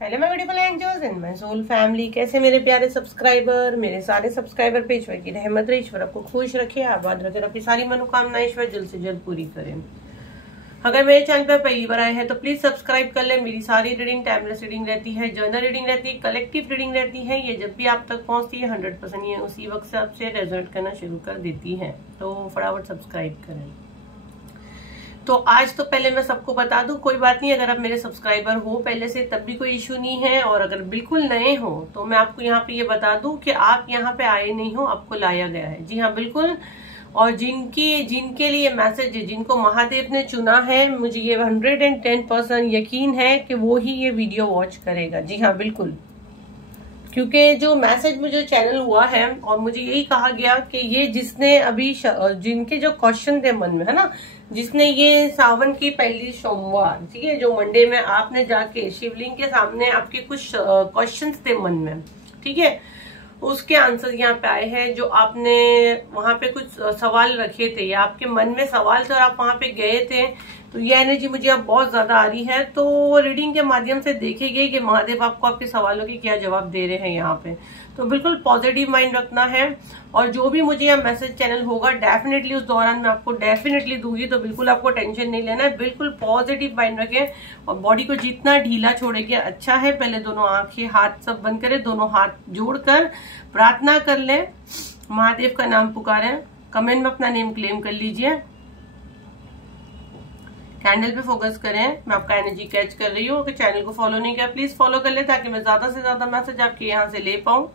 Hello my beautiful angels and my soul family. कैसे मेरे प्यारे सब्सक्राइबर, मेरे सारे सब्सक्राइबर पे ईश्वर की रहमत रहे, ईश्वर आपको खुश रखे, आबाद रखे, अपनी सारी मनोकामनाएं ईश्वर जल्द से जल्द पूरी करें। अगर मेरे चैनल पर पहली बार आए हैं तो प्लीज सब्सक्राइब कर ले। मेरी सारी रीडिंग टाइमलेस रीडिंग रहती है, जर्नल रीडिंग रहती है, कलेक्टिव रीडिंग रहती है। ये जब भी आप तक पहुंचती है 100% ये उसी वक्त से आपसे रेजल्ट करना शुरू कर देती है, तो फटाफट सब्सक्राइब करें। तो आज तो पहले मैं सबको बता दूं, कोई बात नहीं, अगर आप मेरे सब्सक्राइबर हो पहले से तब भी कोई इश्यू नहीं है, और अगर बिल्कुल नए हो तो मैं आपको यहाँ पे ये बता दूं कि आप यहाँ पे आए नहीं हो, आपको लाया गया है। जी हाँ, बिल्कुल। और जिनके लिए मैसेज है, जिनको महादेव ने चुना है, मुझे ये 110% यकीन है कि वो ही ये वीडियो वॉच करेगा। जी हाँ, बिल्कुल। क्योंकि जो मैसेज मुझे चैनल हुआ है और मुझे यही कहा गया कि ये जिसने अभी जिनके जो क्वेश्चन थे मन में, है ना, जिसने ये सावन की पहली सोमवार, ठीक है, जो मंडे में आपने जाके शिवलिंग के सामने आपके कुछ क्वेश्चंस थे मन में, ठीक है, उसके आंसर यहाँ पे आए हैं। जो आपने वहां पे कुछ सवाल रखे थे या आपके मन में सवाल थे और आप वहां पे गए थे, तो ये एनर्जी मुझे अब बहुत ज्यादा आ रही है। तो रीडिंग के माध्यम से देखेंगे कि महादेव आपको आपके सवालों के क्या जवाब दे रहे हैं यहाँ पे। तो बिल्कुल पॉजिटिव माइंड रखना है, और जो भी मुझे यहाँ मैसेज चैनल होगा डेफिनेटली उस दौरान मैं आपको डेफिनेटली दूंगी, तो बिल्कुल आपको टेंशन नहीं लेना है। बिल्कुल पॉजिटिव माइंड रखें और बॉडी को जितना ढीला छोड़ेंगे अच्छा है। पहले दोनों आंखें हाथ सब बंद करें, दोनों हाथ जोड़कर प्रार्थना कर लें, महादेव का नाम पुकारें, कमेंट में अपना नेम क्लेम कर लीजिए, कैंडल पे फोकस करें। मैं आपका एनर्जी कैच कर रही हूँ। अगर चैनल को फॉलो नहीं किया प्लीज फॉलो कर ले, ताकि मैं ज्यादा से ज्यादा मैसेज आपके यहाँ से ले पाऊं।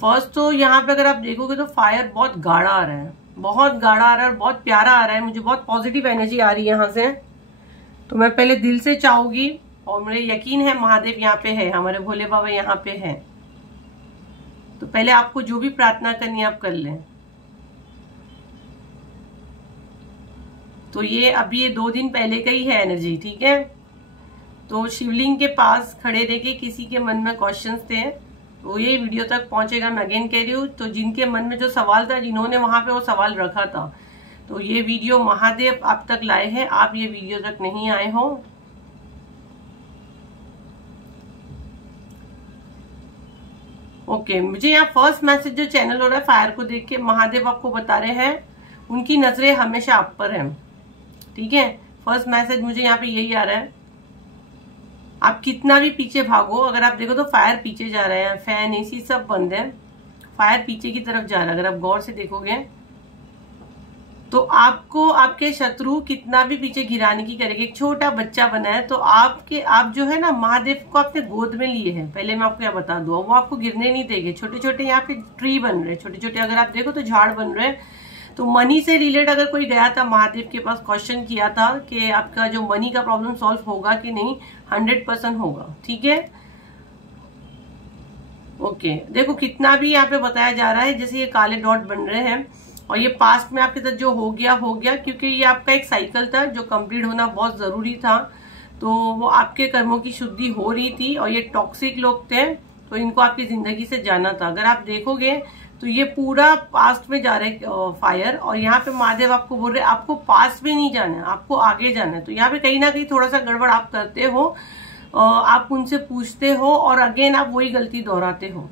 फर्स्ट तो यहाँ पे अगर आप देखोगे तो फायर बहुत गाढ़ा आ रहा है, बहुत गाढ़ा आ रहा है और बहुत प्यारा आ रहा है। मुझे बहुत पॉजिटिव एनर्जी आ रही है यहाँ से। तो मैं पहले दिल से चाहूंगी, और मुझे यकीन है महादेव यहाँ पे है, हमारे भोले बाबा यहाँ पे है। तो पहले आपको जो भी प्रार्थना करनी है आप कर लें। तो ये अभी ये 2 दिन पहले का ही है एनर्जी, ठीक है। तो शिवलिंग के पास खड़े रह के किसी के मन में क्वेश्चंस थे, तो ये वीडियो तक पहुंचेगा, मैं अगेन कह रही हूँ। तो जिनके मन में जो सवाल था, जिन्होंने वहां पे वो सवाल रखा था, तो ये वीडियो महादेव आप तक लाए हैं। आप ये वीडियो तक नहीं आए हो, ओके। मुझे यहाँ फर्स्ट मैसेज जो चैनल हो रहा है फायर को देख के महादेव आपको बता रहे हैं उनकी नजरें हमेशा आप पर हैं, ठीक है। फर्स्ट मैसेज मुझे यहाँ पे यही आ रहा है। आप कितना भी पीछे भागो, अगर आप देखो तो फायर पीछे जा रहे हैं, फैन एसी सब बंद है, फायर पीछे की तरफ जा रहा है। अगर आप गौर से देखोगे तो आपको आपके शत्रु कितना भी पीछे गिराने की करेंगे। एक छोटा बच्चा बना है, तो आप जो है ना, महादेव को अपने गोद में लिए हैं। पहले मैं आपको यहाँ बता दूं, वो आपको गिरने नहीं देंगे। छोटे छोटे यहाँ पे ट्री बन रहे हैं, छोटे छोटे अगर आप देखो तो झाड़ बन रहे हैं। तो मनी से रिलेटेड अगर कोई गया था महादेव के पास, क्वेश्चन किया था कि आपका जो मनी का प्रॉब्लम सॉल्व होगा कि नहीं, 100% होगा, ठीक है, ओके। देखो कितना भी यहाँ पे बताया जा रहा है, जैसे ये काले डॉट बन रहे हैं, और ये पास्ट में आपके साथ जो हो गया, क्योंकि ये आपका एक साइकिल था जो कंप्लीट होना बहुत जरूरी था। तो वो आपके कर्मों की शुद्धि हो रही थी, और ये टॉक्सिक लोग थे, तो इनको आपकी जिंदगी से जाना था। अगर आप देखोगे तो ये पूरा पास्ट में जा रहा है फायर, और यहाँ पे महादेव आपको बोल रहे आपको पास्ट में नहीं जाना है, आपको आगे जाना है। तो यहाँ पे कहीं ना कहीं थोड़ा सा गड़बड़ आप करते हो, आप उनसे पूछते हो और अगेन आप वही गलती दोहराते हो।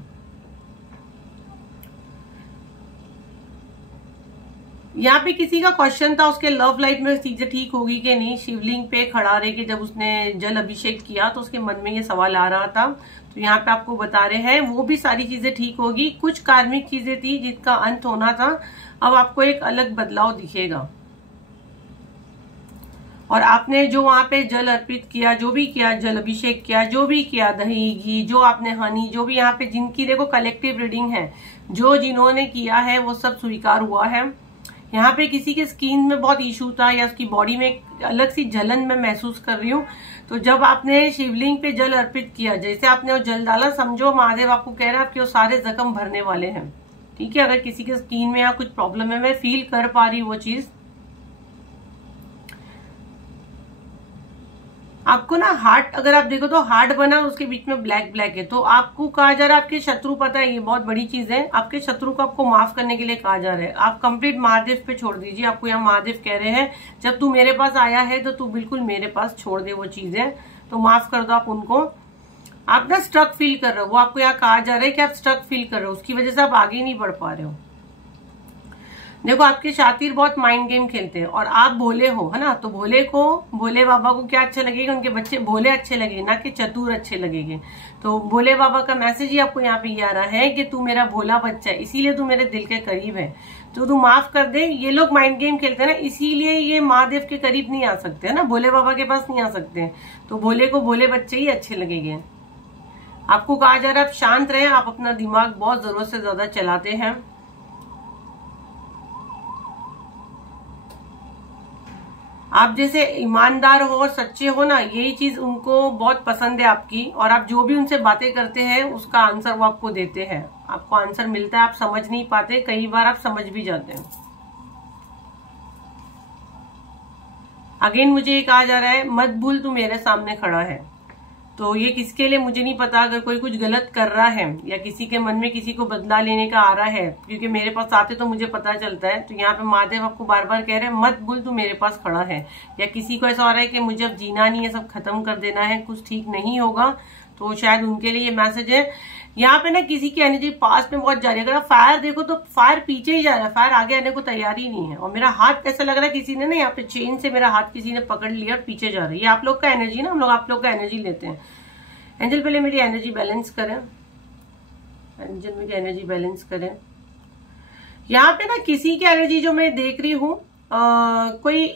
यहाँ पे किसी का क्वेश्चन था उसके लव लाइफ में चीजें ठीक होगी कि नहीं। शिवलिंग पे खड़ा रह के जब उसने जल अभिषेक किया तो उसके मन में ये सवाल आ रहा था। तो यहाँ पे आपको बता रहे हैं वो भी सारी चीजें ठीक होगी। कुछ कार्मिक चीजें थी जिसका अंत होना था, अब आपको एक अलग बदलाव दिखेगा। और आपने जो वहां पे जल अर्पित किया, जो भी किया, जल अभिषेक किया, जो भी किया, दही घी, जो आपने हनी, जो भी यहाँ पे जिनकी देखो कलेक्टिव रीडिंग है, जो जिन्होंने किया है वो सब स्वीकार हुआ है। यहाँ पे किसी के स्किन में बहुत इशू था या उसकी बॉडी में एक अलग सी जलन मैं महसूस कर रही हूँ। तो जब आपने शिवलिंग पे जल अर्पित किया, जैसे आपने वो जल डाला, समझो महादेव आपको कह रहा है आपके वो सारे जख्म भरने वाले हैं, ठीक है। अगर किसी के स्किन में या कुछ प्रॉब्लम है, मैं फील कर पा रही हूँ वो चीज। आपको ना हार्ट अगर आप देखो तो हार्ट बना उसके बीच में ब्लैक ब्लैक है, तो आपको कहा जा रहा है आपके शत्रु, पता है ये बहुत बड़ी चीज है, आपके शत्रु को आपको माफ करने के लिए कहा जा रहा है। आप कंप्लीट महादेव पे छोड़ दीजिए। आपको यहाँ महादेव कह रहे हैं जब तू मेरे पास आया है तो तू बिल्कुल मेरे पास छोड़ दे वो चीजें, तो माफ कर दो आप उनको। आप ना स्ट्रक फील कर रहे हो, वो आपको यहाँ कहा जा रहा है कि आप स्ट्रक फील कर रहे हो, उसकी वजह से आप आगे नहीं बढ़ पा रहे हो। देखो आपके शातिर बहुत माइंड गेम खेलते हैं और आप भोले हो, है ना, तो भोले बाबा को क्या अच्छा लगेगा, उनके बच्चे भोले अच्छे लगेंगे, ना कि चतुर अच्छे लगेंगे। तो भोले बाबा का मैसेज ही आपको यहाँ पे ये आ रहा है कि तू मेरा भोला बच्चा है, इसीलिए तू मेरे दिल के करीब है, तो तू माफ कर दे। ये लोग माइंड गेम खेलते हैं ना, इसीलिए ये महादेव के करीब नहीं आ सकते है ना, भोले बाबा के पास नहीं आ सकते, तो भोले को भोले बच्चे ही अच्छे लगेंगे। आपको कहा जा रहा है आप शांत रहे, आप अपना दिमाग बहुत जरूरत से ज्यादा चलाते हैं। आप जैसे ईमानदार हो और सच्चे हो ना, यही चीज उनको बहुत पसंद है आपकी, और आप जो भी उनसे बातें करते हैं उसका आंसर वो आपको देते हैं, आपको आंसर मिलता है, आप समझ नहीं पाते, कई बार आप समझ भी जाते हैं। अगेन मुझे ये कहा जा रहा है मत भूल तू मेरे सामने खड़ा है, तो ये किसके लिए मुझे नहीं पता। अगर कोई कुछ गलत कर रहा है या किसी के मन में किसी को बदला लेने का आ रहा है, क्योंकि मेरे पास आते तो मुझे पता चलता है, तो यहाँ पे महादेव आपको बार बार कह रहे हैं मत भूल तू मेरे पास खड़ा है। या किसी को ऐसा हो रहा है कि मुझे अब जीना नहीं है, सब खत्म कर देना है, कुछ ठीक नहीं होगा, तो शायद उनके लिए ये मैसेज है। यहाँ पे ना किसी की एनर्जी पास में बहुत जा रही है। अगर आप फायर देखो तो फायर पीछे ही जा रहा है, फायर आगे आने को तैयार ही नहीं है। और मेरा हाथ ऐसा लग रहा है किसी ने ना यहाँ पे चेन से मेरा हाथ किसी ने पकड़ लिया और पीछे जा रही है। ये आप लोग का एनर्जी ना, हम लोग आप लोग का एनर्जी लेते हैं। एंजल पहले मेरी एनर्जी बैलेंस करें, एंजल मेरी एनर्जी बैलेंस करें। यहाँ पे ना किसी की एनर्जी जो मैं देख रही हूँ, कोई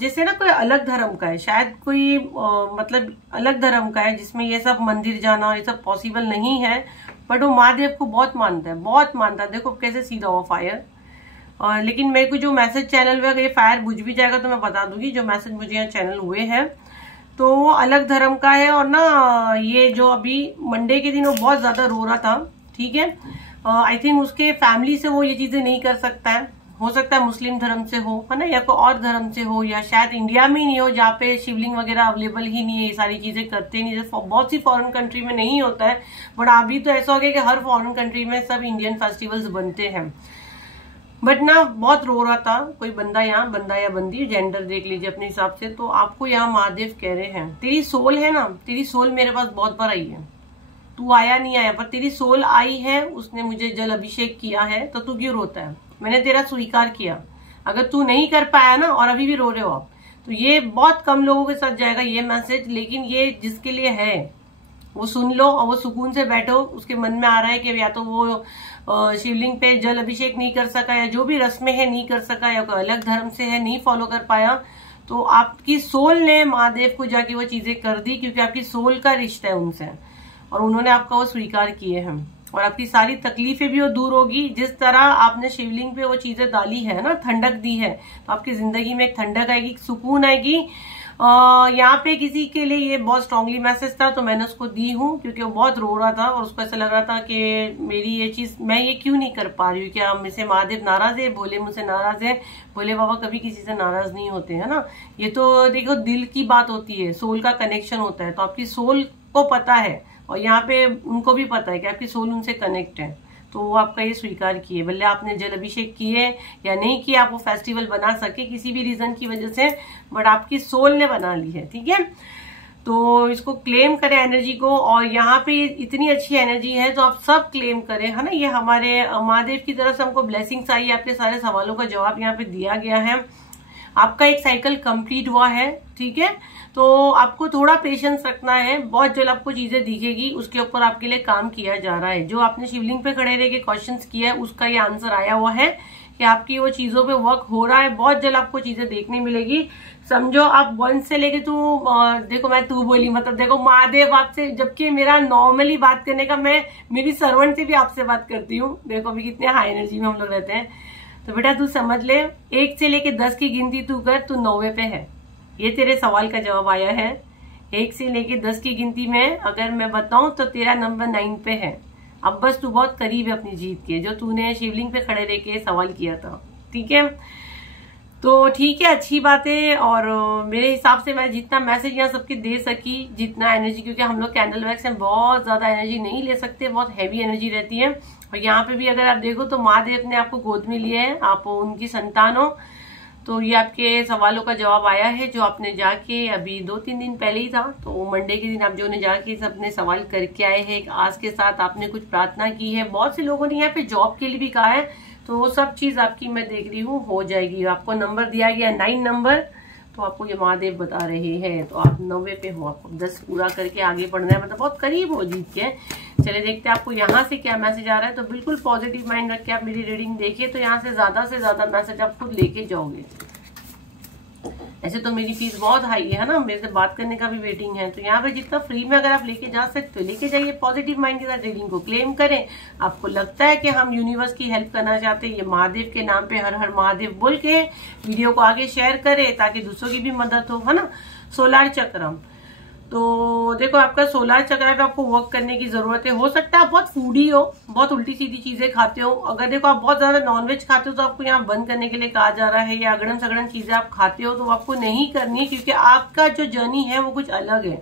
जैसे ना कोई अलग धर्म का है, शायद कोई मतलब अलग धर्म का है जिसमें ये सब मंदिर जाना ये सब पॉसिबल नहीं है, बट वो महादेव को बहुत मानता है, बहुत मानता है। देखो कैसे सीधा हुआ फायर। लेकिन मेरे को जो मैसेज चैनल में अगर ये फायर बुझ भी जाएगा तो मैं बता दूंगी, जो मैसेज मुझे यहाँ चैनल हुए हैं तो वो अलग धर्म का है। और ना ये जो अभी मंडे के दिन वो बहुत ज्यादा रो रहा था, ठीक है, आई थिंक उसके फैमिली से वो ये चीजें नहीं कर सकता है, हो सकता है मुस्लिम धर्म से हो, है ना, या कोई और धर्म से हो, या शायद इंडिया में ही नहीं हो जहाँ पे शिवलिंग वगैरह अवेलेबल ही नहीं है, ये सारी चीजें करते नहीं, जैसे बहुत सी फॉरेन कंट्री में नहीं होता है, बट अभी तो ऐसा हो गया कि हर फॉरेन कंट्री में सब इंडियन फेस्टिवल्स बनते हैं। बट ना बहुत रो रहा था कोई बंदा, यहाँ बंदा या बंदी, जेंडर देख लीजिए अपने हिसाब से। तो आपको यहाँ महादेव कह रहे हैं तेरी सोल है ना, तेरी सोल मेरे पास बहुत बार आई है, तू आया नहीं आया पर तेरी सोल आई है, उसने मुझे जल अभिषेक किया है, तो तू क्यों रोता है, मैंने तेरा स्वीकार किया। अगर तू नहीं कर पाया ना और अभी भी रो रहे हो आप, तो ये बहुत कम लोगों के साथ जाएगा ये मैसेज, लेकिन ये जिसके लिए है वो सुन लो और वो सुकून से बैठो। उसके मन में आ रहा है कि या तो वो शिवलिंग पे जल अभिषेक नहीं कर सका, या जो भी रस्में है नहीं कर सका, या कोई अलग धर्म से है नहीं फॉलो कर पाया, तो आपकी सोल ने महादेव को जाके वो चीजें कर दी, क्योंकि आपकी सोल का रिश्ता है उनसे और उन्होंने आपका वो स्वीकार किए हैं, और आपकी सारी तकलीफें भी वो दूर होगी। जिस तरह आपने शिवलिंग पे वो चीजें डाली है ना, ठंडक दी है, तो आपकी जिंदगी में एक ठंडक आएगी, सुकून आएगी। यहाँ पे किसी के लिए ये बहुत स्ट्रांगली मैसेज था, तो मैंने उसको दी हूँ, क्योंकि वो बहुत रो रहा था और उसको ऐसा लग रहा था कि मेरी ये चीज मैं ये क्यों नहीं कर पा रही हूँ, क्या मुझसे महादेव नाराज है, भोले मुझसे नाराज है। भोले बाबा कभी किसी से नाराज नहीं होते, है ना। ये तो देखो दिल की बात होती है, सोल का कनेक्शन होता है, तो आपकी सोल को पता है और यहाँ पे उनको भी पता है कि आपकी सोल उनसे कनेक्ट है, तो वो आपका ये स्वीकार किए। भले आपने जल अभिषेक किए या नहीं किए, आप वो फेस्टिवल बना सके किसी भी रीजन की वजह से, बट आपकी सोल ने बना ली है, ठीक है। तो इसको क्लेम करें एनर्जी को, और यहाँ पे इतनी अच्छी एनर्जी है तो आप सब क्लेम करें, है ना। ये हमारे महादेव की तरफ से हमको ब्लेसिंग्स आई, आपके सारे सवालों का जवाब यहाँ पे दिया गया है। आपका एक साइकिल कंप्लीट हुआ है, ठीक है। तो आपको थोड़ा पेशेंस रखना है, बहुत जल्द आपको चीजें दिखेगी, उसके ऊपर आपके लिए काम किया जा रहा है। जो आपने शिवलिंग पे खड़े रह के क्वेश्चंस किया है उसका ये आंसर आया हुआ है कि आपकी वो चीजों पे वर्क हो रहा है, बहुत जल्द आपको चीजें देखने मिलेगी। समझो आप 1 से लेके देखो मैं तू बोली, मतलब देखो महादेव आपसे, जबकि मेरा नॉर्मली बात करने का, मैं मेरी सर्वेंट से भी आपसे बात करती हूँ, देखो अभी कितने हाई एनर्जी में हम लोग रहते हैं। तो बेटा तू समझ ले, 1 से लेके 10 की गिनती तू कर, तू 9वें पे है। ये तेरे सवाल का जवाब आया है। 1 से लेके 10 की गिनती में अगर मैं बताऊं तो तेरा नंबर 9 पे है। अब बस तू बहुत करीब है अपनी जीत के, जो तूने शिवलिंग पे खड़े रह के सवाल किया था, ठीक है। तो ठीक है, अच्छी बात है। और मेरे हिसाब से मैं जितना मैसेज यहाँ सबके दे सकी, जितना एनर्जी, क्योंकि हम लोग कैंडल वैक्स में बहुत ज्यादा एनर्जी नहीं ले सकते, बहुत हैवी एनर्जी रहती है। और यहाँ पे भी अगर आप देखो तो महादेव ने आपको गोद में लिया है, आप उनकी संतान हो। तो ये आपके सवालों का जवाब आया है जो आपने जाके अभी 2-3 दिन पहले ही था, तो मंडे के दिन आप जो ने जाके सबने सवाल करके आए हैं, एक आस के साथ आपने कुछ प्रार्थना की है। बहुत से लोगों ने यहाँ पे जॉब के लिए भी कहा है, तो वो सब चीज आपकी मैं देख रही हूँ हो जाएगी। आपको नंबर दिया गया 9 नंबर, तो आपको ये महादेव बता रहे हैं, तो आप 90 पे हो, आपको 10 पूरा करके आगे बढ़ना है, मतलब बहुत करीब हो जीत के। चले देखते हैं आपको यहाँ से क्या मैसेज आ रहा है। तो बिल्कुल पॉजिटिव माइंड रख के आप मेरी रीडिंग देखिए, तो यहाँ से ज्यादा मैसेज आप खुद लेके जाओगे। ऐसे तो मेरी फीस बहुत हाई है ना, मेरे से बात करने का भी वेटिंग है, तो यहाँ पे जितना फ्री में अगर आप लेके जा सकते हो लेके जाइए। पॉजिटिव माइंड के साथ रीडिंग को क्लेम करें। आपको लगता है कि हम यूनिवर्स की हेल्प करना चाहते हैं, ये महादेव के नाम पे हर हर महादेव बोल के वीडियो को आगे शेयर करें ताकि दूसरों की भी मदद हो, है ना। सोलार चक्रम, तो देखो आपका सोलार चक्र पे आपको वर्क करने की जरूरत है। हो सकता है आप बहुत फूडी हो, बहुत उल्टी सीधी चीजें खाते हो। अगर देखो आप बहुत ज्यादा नॉनवेज खाते हो तो आपको यहाँ बंद करने के लिए कहा जा रहा है, या अगड़म सगड़म चीजें आप खाते हो तो आपको नहीं करनी है, क्योंकि आपका जो जर्नी है वो कुछ अलग है।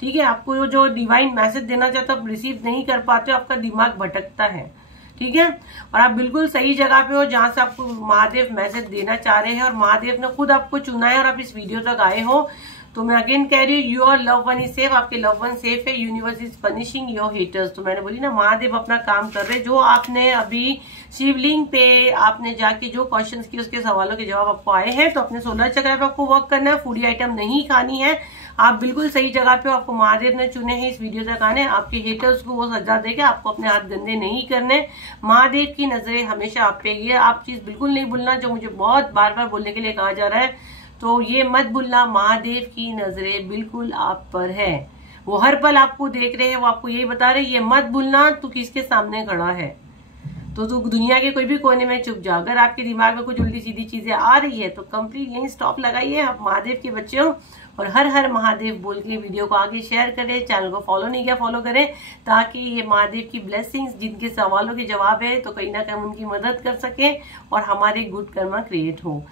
ठीक है, आपको जो डिवाइन मैसेज देना चाहते हो आप रिसीव नहीं कर पाते हो, आपका दिमाग भटकता है। ठीक है, और आप बिल्कुल सही जगह पे हो जहां से आपको महादेव मैसेज देना चाह रहे हैं, और महादेव ने खुद आपको चुना है और आप इस वीडियो तक आए हो। तो मैं अगेन कह रही हूँ, your love one is safe, आपके लव वन सेफ है। Universe is punishing your haters. तो मैंने बोली ना, महादेव अपना काम कर रहे। जो आपने अभी शिवलिंग पे आपने जाके जो क्वेश्चंस किए उसके सवालों के जवाब आपको आए हैं, तो अपने सोलर चक्र पे आपको वर्क करना है। फूडी आइटम नहीं खानी है, आप बिल्कुल सही जगह पे हो। आपको महादेव ने चुने हैं इस वीडियो तक आने। आपके हेटर्स को वो सजा देगा, आपको अपने हाथ गंदे नहीं करने। महादेव की नजरें हमेशा आप पे, ये आप चीज बिल्कुल नहीं भूलना जो मुझे बहुत बार बार बोलने के लिए कहा जा रहा है। तो ये मत भूलना, महादेव की नजरें बिल्कुल आप पर है, वो हर पल आपको देख रहे हैं, वो आपको यही बता रहे हैं, ये मत भूलना तू किसके सामने खड़ा है। तो तू दुनिया के कोई भी कोने में चुप जा। अगर आपके दिमाग में कुछ उल्टी सीधी चीजें आ रही है तो कंप्लीट यही स्टॉप लगाइए। आप महादेव के बच्चे हो, और हर हर महादेव बोल के वीडियो को आगे शेयर करें। चैनल को फॉलो नहीं किया फॉलो करें, ताकि ये महादेव की ब्लेसिंग्स, जिनके सवालों के जवाब है, तो कहीं ना कहीं उनकी मदद कर सके और हमारे गुड कर्मा क्रिएट हो।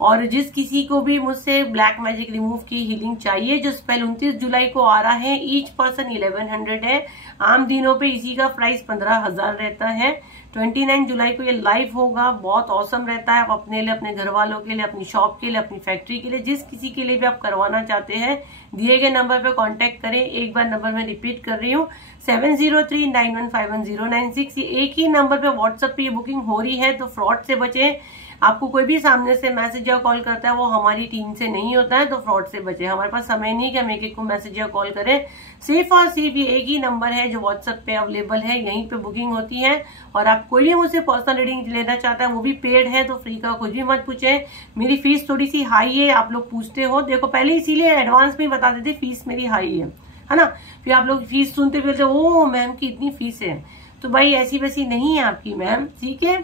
और जिस किसी को भी मुझसे ब्लैक मैजिक रिमूव की हीलिंग चाहिए, जो स्पेल 29 जुलाई को आ रहा है, ईच पर्सन 1100 है। आम दिनों पे इसी का प्राइस 15,000 रहता है। 29 जुलाई को ये लाइव होगा, बहुत औसम रहता है। आप अपने लिए, अपने घर वालों के लिए, अपनी शॉप के लिए, अपनी फैक्ट्री के लिए, जिस किसी के लिए भी आप करवाना चाहते हैं, दिए गए नंबर पे कांटेक्ट करें। एक बार नंबर मैं रिपीट कर रही हूँ, 7039151096। ये एक ही नंबर पे व्हाट्सएप पे ये बुकिंग हो रही है, तो फ्रॉड से बचे। आपको कोई भी सामने से मैसेज या कॉल करता है वो हमारी टीम से नहीं होता है, तो फ्रॉड से बचे। हमारे पास समय नहीं कि हम एक एक को मैसेज या कॉल करें। सिर्फ और सिर्फ ये एक ही नंबर है जो व्हाट्सएप पे अवेलेबल है, यहीं पे बुकिंग होती है। और आप कोई भी मुझसे पर्सनल रीडिंग लेना चाहता है, वो भी पेड है, तो फ्री का कुछ भी मत पूछे। मेरी फीस थोड़ी सी हाई है, आप लोग पूछते हो, देखो पहले इसीलिए एडवांस में बता देते फीस मेरी हाई है ना। फिर आप लोग फीस सुनते बोलते ओ मैम की इतनी फीस है, तो भाई ऐसी वैसी नहीं है आपकी मैम, ठीक है।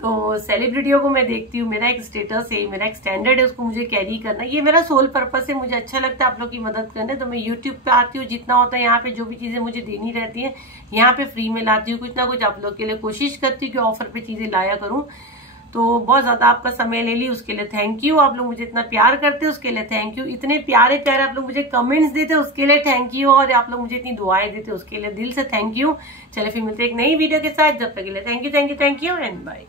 तो सेलिब्रिटियों को मैं देखती हूँ, मेरा एक स्टेटस है, मेरा एक स्टैंडर्ड है, उसको मुझे कैरी करना, ये मेरा सोल पर्पस है। मुझे अच्छा लगता है आप लोग की मदद करने, तो मैं यूट्यूब पे आती हूँ, जितना होता है यहाँ पे जो भी चीजें मुझे देनी रहती है यहाँ पे फ्री में लाती हूँ। कुछ ना कुछ आप लोग के लिए कोशिश करती हूँ कि ऑफर पे चीजें लाया करूँ। तो बहुत ज्यादा आपका समय ले ली, उसके लिए थैंक यू। आप लोग मुझे इतना प्यार करते हो उसके लिए थैंक यू। इतने प्यारे प्यारे आप लोग मुझे कमेंट्स देते हो उसके लिए थैंक यू, और आप लोग मुझे इतनी दुआएं देते हो उसके लिए दिल से थैंक यू। चले फिर मिलते एक नई वीडियो के साथ, जब तक के लिए थैंक यू एंड बाय।